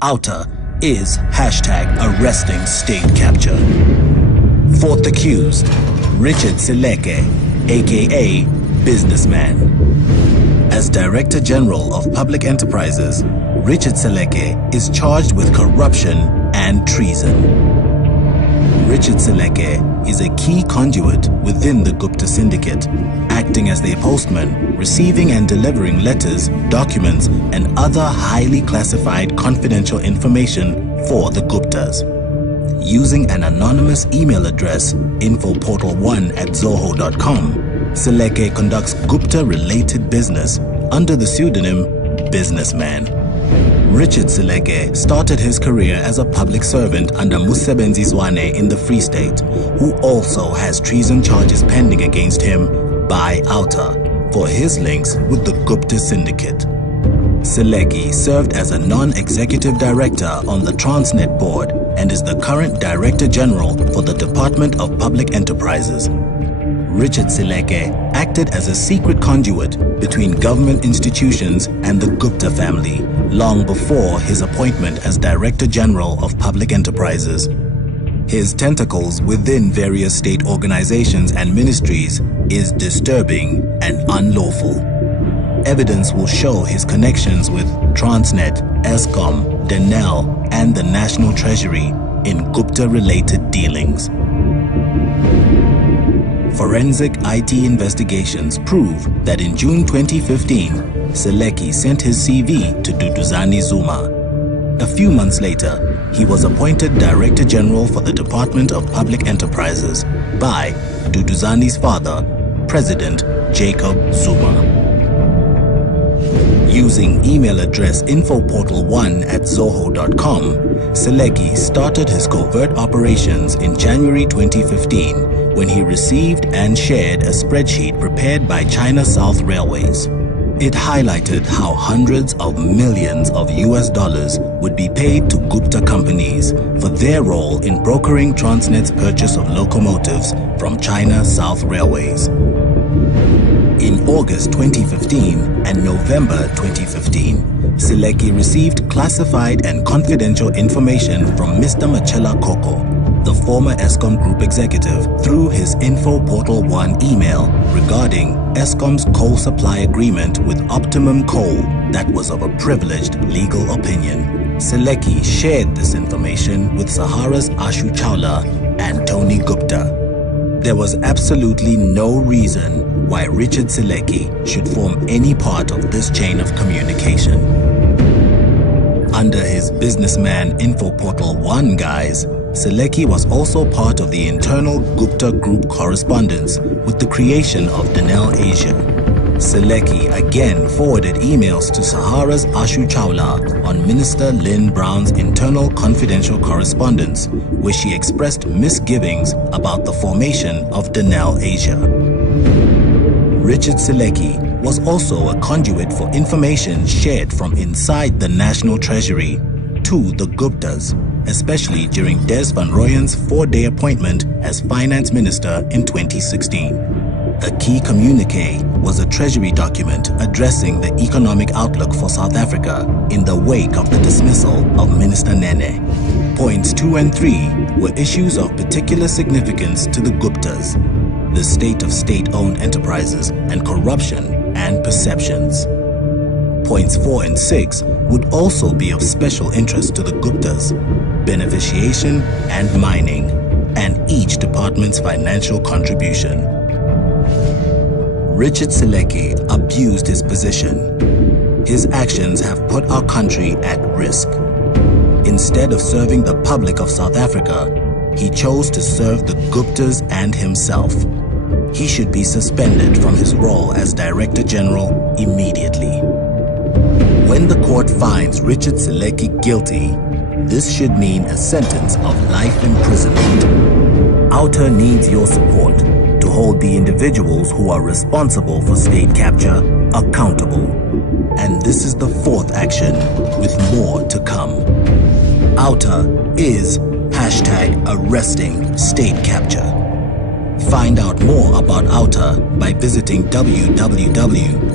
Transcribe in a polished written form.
OUTA is #arresting state capture. Fourth accused, Richard Seleke, aka Businessman. As Director General of Public Enterprises, Richard Seleke is charged with corruption and treason. Richard Seleke is a key conduit within the Gupta syndicate, acting as their postman, receiving and delivering letters, documents, and other highly classified confidential information for the Guptas. Using an anonymous email address, infoportal1@zoho.com, Seleke conducts Gupta-related business under the pseudonym Businessman. Richard Seleke started his career as a public servant under Musebenzi Zwane in the Free State, who also has treason charges pending against him by OUTA for his links with the Gupta syndicate. Seleke served as a non-executive director on the Transnet board and is the current Director General for the Department of Public Enterprises. Richard Seleke acted as a secret conduit between government institutions and the Gupta family long before his appointment as Director General of Public Enterprises. His tentacles within various state organizations and ministries is disturbing and unlawful. Evidence will show his connections with Transnet, Eskom, Denel, and the National Treasury in Gupta-related dealings. Forensic IT investigations prove that in June 2015, Seleke sent his CV to Duduzane Zuma. A few months later, he was appointed Director General for the Department of Public Enterprises by Duduzane's father, President Jacob Zuma. Using email address infoportal1@zoho.com, Seleke started his covert operations in January 2015 when he received and shared a spreadsheet prepared by China South Railways. It highlighted how hundreds of millions of US dollars would be paid to Gupta companies for their role in brokering Transnet's purchase of locomotives from China South Railways. In August 2015 and November 2015, Seleke received classified and confidential information from Mr. Machela Koko, the former Eskom Group executive, through his Info Portal 1 email regarding Eskom's coal supply agreement with Optimum Coal that was of a privileged legal opinion. Seleke shared this information with Sahara's Ashu Chawla and Tony Gupta. There was absolutely no reason why Richard Seleke should form any part of this chain of communication. Under his Businessman Info Portal 1 guise, Seleke was also part of the internal Gupta Group correspondence with the creation of Denel Asia. Seleke again forwarded emails to Sahara's Ashu Chawla on Minister Lynn Brown's internal confidential correspondence, where she expressed misgivings about the formation of Denel Asia. Richard Seleke was also a conduit for information shared from inside the National Treasury to the Guptas, especially during Des Van Rooyen's 4-day appointment as Finance Minister in 2016. A key communique was a Treasury document addressing the economic outlook for South Africa in the wake of the dismissal of Minister Nene. Points 2 and 3 were issues of particular significance to the Guptas: the state of state-owned enterprises and corruption and perceptions. Points 4 and 6 would also be of special interest to the Guptas: beneficiation and mining, and each department's financial contribution. Richard Seleke abused his position. His actions have put our country at risk. Instead of serving the public of South Africa, he chose to serve the Guptas and himself. He should be suspended from his role as Director General immediately. When the court finds Richard Seleke guilty, this should mean a sentence of life imprisonment. OUTA needs your support to hold the individuals who are responsible for state capture accountable. And this is the fourth action, with more to come. OUTA is #arresting state capture. Find out more about OUTA by visiting www.outa.co.za.